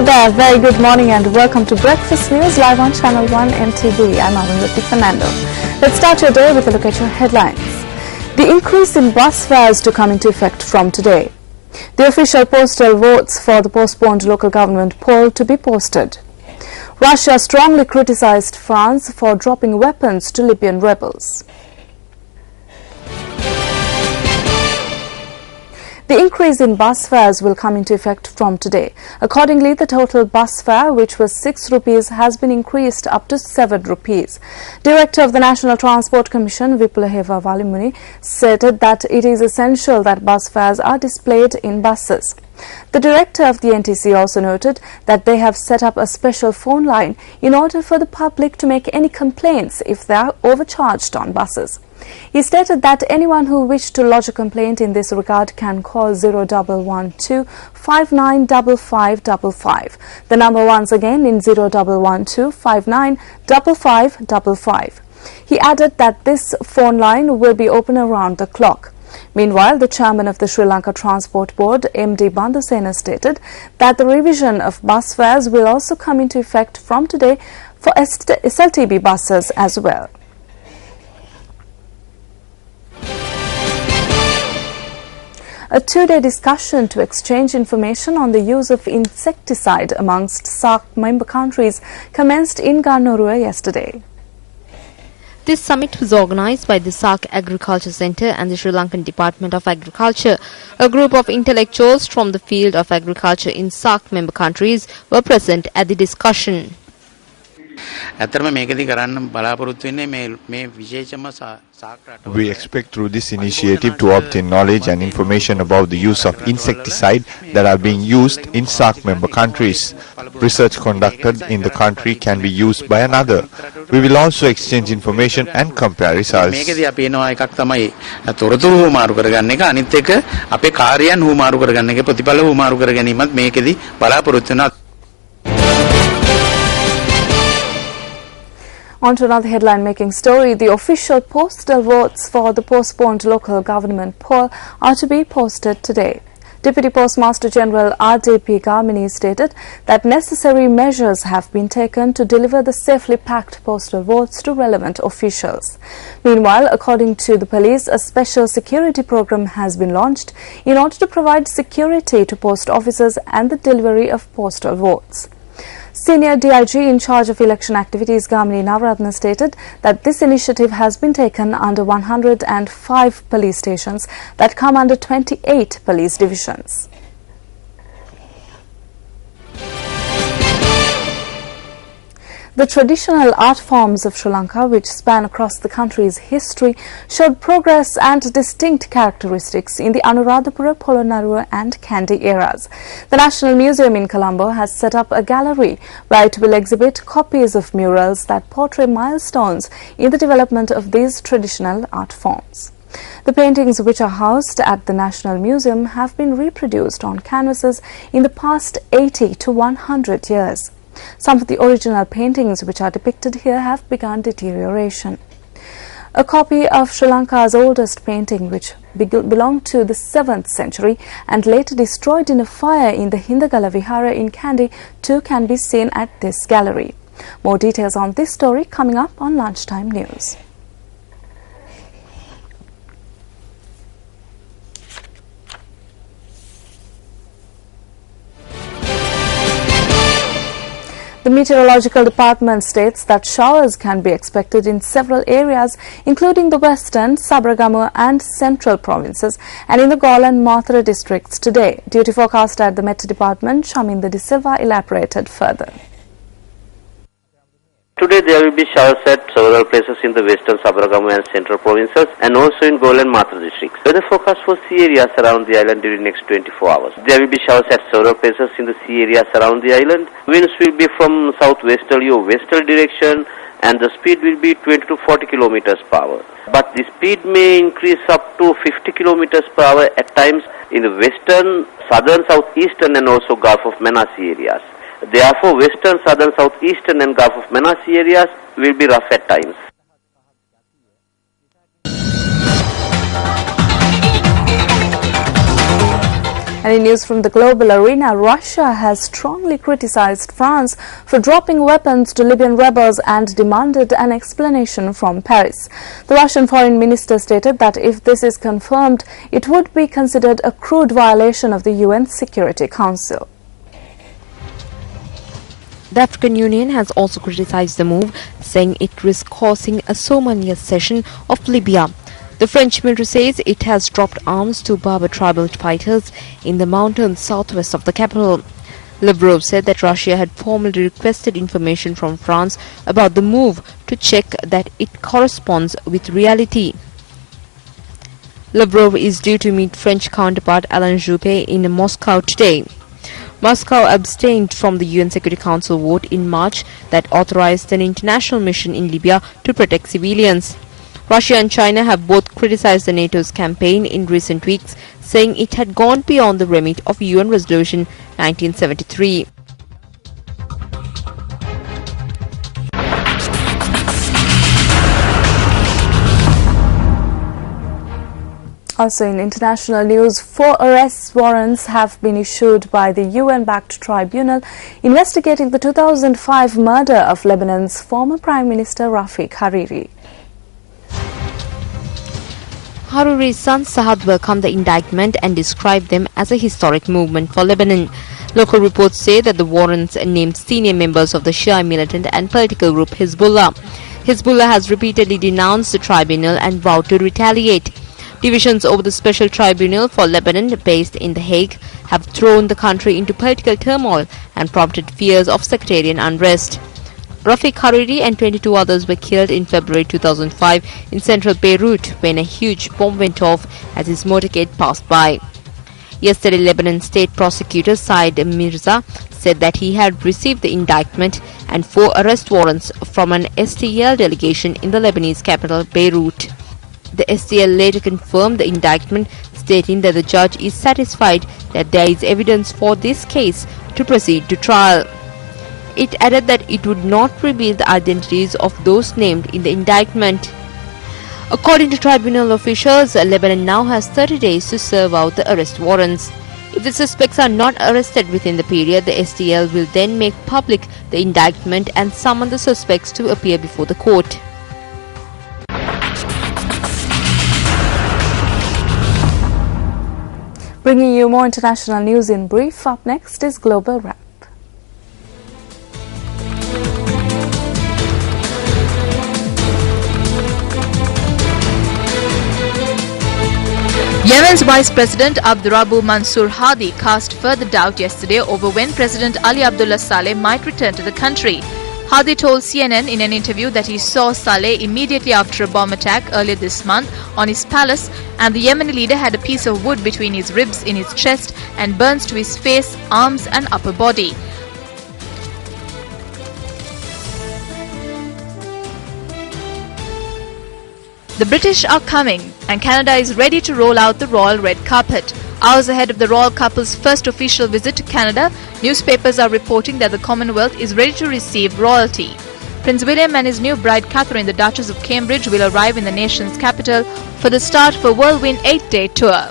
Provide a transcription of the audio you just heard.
Hello there, very good morning and welcome to Breakfast News live on Channel 1 MTV. I'm Arundhati Fernando. Let's start your day with a look at your headlines. The increase in bus fares to come into effect from today. The official postal votes for the postponed local government poll to be posted. Russia strongly criticized France for dropping weapons to Libyan rebels. The increase in bus fares will come into effect from today. Accordingly, the total bus fare, which was 6 rupees, has been increased up to 7 rupees. Director of the National Transport Commission, Vipulaheva Valimuni, stated that it is essential that bus fares are displayed in buses. The director of the NTC also noted that they have set up a special phone line in order for the public to make any complaints if they are overcharged on buses. He stated that anyone who wished to lodge a complaint in this regard can call 0112 595555. The number once again in 0112 595555. He added that this phone line will be open around the clock. Meanwhile, the chairman of the Sri Lanka Transport Board, MD Bandusena, stated that the revision of bus fares will also come into effect from today for SLTB buses as well. A two-day discussion to exchange information on the use of insecticide amongst SAARC member countries commenced in Gannorua yesterday. This summit was organized by the SAARC Agriculture Centre and the Sri Lankan Department of Agriculture. A group of intellectuals from the field of agriculture in SAARC member countries were present at the discussion. We expect through this initiative to obtain knowledge and information about the use of insecticide that are being used in SAARC member countries. Research conducted in the country can be used by another. We will also exchange information and compare results. On to another headline-making story. The official postal votes for the postponed local government poll are to be posted today. Deputy Postmaster General RDP Gamini stated that necessary measures have been taken to deliver the safely packed postal votes to relevant officials. Meanwhile, according to the police, a special security program has been launched in order to provide security to post officers and the delivery of postal votes. Senior DIG in charge of election activities, Gamini Navaratna, stated that this initiative has been taken under 105 police stations that come under 28 police divisions. The traditional art forms of Sri Lanka, which span across the country's history, showed progress and distinct characteristics in the Anuradhapura, Polonnaruwa and Kandy eras. The National Museum in Colombo has set up a gallery where it will exhibit copies of murals that portray milestones in the development of these traditional art forms. The paintings, which are housed at the National Museum, have been reproduced on canvases in the past 80 to 100 years. Some of the original paintings which are depicted here have begun deterioration. A copy of Sri Lanka's oldest painting, which belonged to the 7th century and later destroyed in a fire in the Hindagala Vihara in Kandy, too can be seen at this gallery. More details on this story coming up on Lunchtime News. The Meteorological Department states that showers can be expected in several areas, including the western, Sabaragamuwa and central provinces, and in the Galle and Mathura districts today. Duty forecaster at the Met Department, Shaminda De Silva, elaborated further. Today there will be showers at several places in the western, Sabaragamuwa and central provinces and also in Galle and Mathura districts. Weather forecast for sea areas around the island during next 24 hours. There will be showers at several places in the sea areas around the island. Winds will be from southwesterly or westerly direction and the speed will be 20 to 40 kilometers per hour. But the speed may increase up to 50 kilometers per hour at times in the western, southern, southeastern and also Gulf of Manassi areas. Therefore, western, southern, southeastern and Gulf of Manassi areas will be rough at times. And And in news from the global arena, Russia has strongly criticized France for dropping weapons to Libyan rebels and demanded an explanation from Paris. The Russian foreign minister stated that if this is confirmed, it would be considered a crude violation of the UN Security Council. The African Union has also criticized the move, saying it risks causing a Somalian cession of Libya. The French military says it has dropped arms to Berber tribal fighters in the mountains southwest of the capital. Lavrov said that Russia had formally requested information from France about the move to check that it corresponds with reality. Lavrov is due to meet French counterpart Alain Juppé in Moscow today. Moscow abstained from the UN Security Council vote in March that authorized an international mission in Libya to protect civilians. Russia and China have both criticized the NATO's campaign in recent weeks, saying it had gone beyond the remit of UN Resolution 1973. Also in international news, 4 arrest warrants have been issued by the UN-backed tribunal investigating the 2005 murder of Lebanon's former Prime Minister Rafiq Hariri. Hariri's son Saad welcomed the indictment and described them as a historic movement for Lebanon. Local reports say that the warrants named senior members of the Shia militant and political group Hezbollah. Hezbollah has repeatedly denounced the tribunal and vowed to retaliate. Divisions over the Special Tribunal for Lebanon, based in The Hague, have thrown the country into political turmoil and prompted fears of sectarian unrest. Rafiq Hariri and 22 others were killed in February 2005 in central Beirut when a huge bomb went off as his motorcade passed by. Yesterday, Lebanon state prosecutor Said Mirza said that he had received the indictment and 4 arrest warrants from an STL delegation in the Lebanese capital, Beirut. The STL later confirmed the indictment, stating that the judge is satisfied that there is evidence for this case to proceed to trial. It added that it would not reveal the identities of those named in the indictment. According to tribunal officials, Lebanon now has 30 days to serve out the arrest warrants. If the suspects are not arrested within the period, the STL will then make public the indictment and summon the suspects to appear before the court. Bringing you more international news in brief, up next is Global Wrap. Yemen's Vice President Abdurabu Mansour Hadi cast further doubt yesterday over when President Ali Abdullah Saleh might return to the country. Hadi told CNN in an interview that he saw Saleh immediately after a bomb attack earlier this month on his palace, and the Yemeni leader had a piece of wood between his ribs in his chest and burns to his face, arms and upper body. The British are coming, and Canada is ready to roll out the royal red carpet. Hours ahead of the royal couple's first official visit to Canada, newspapers are reporting that the Commonwealth is ready to receive royalty. Prince William and his new bride Catherine, the Duchess of Cambridge, will arrive in the nation's capital for the start of a whirlwind 8-day tour.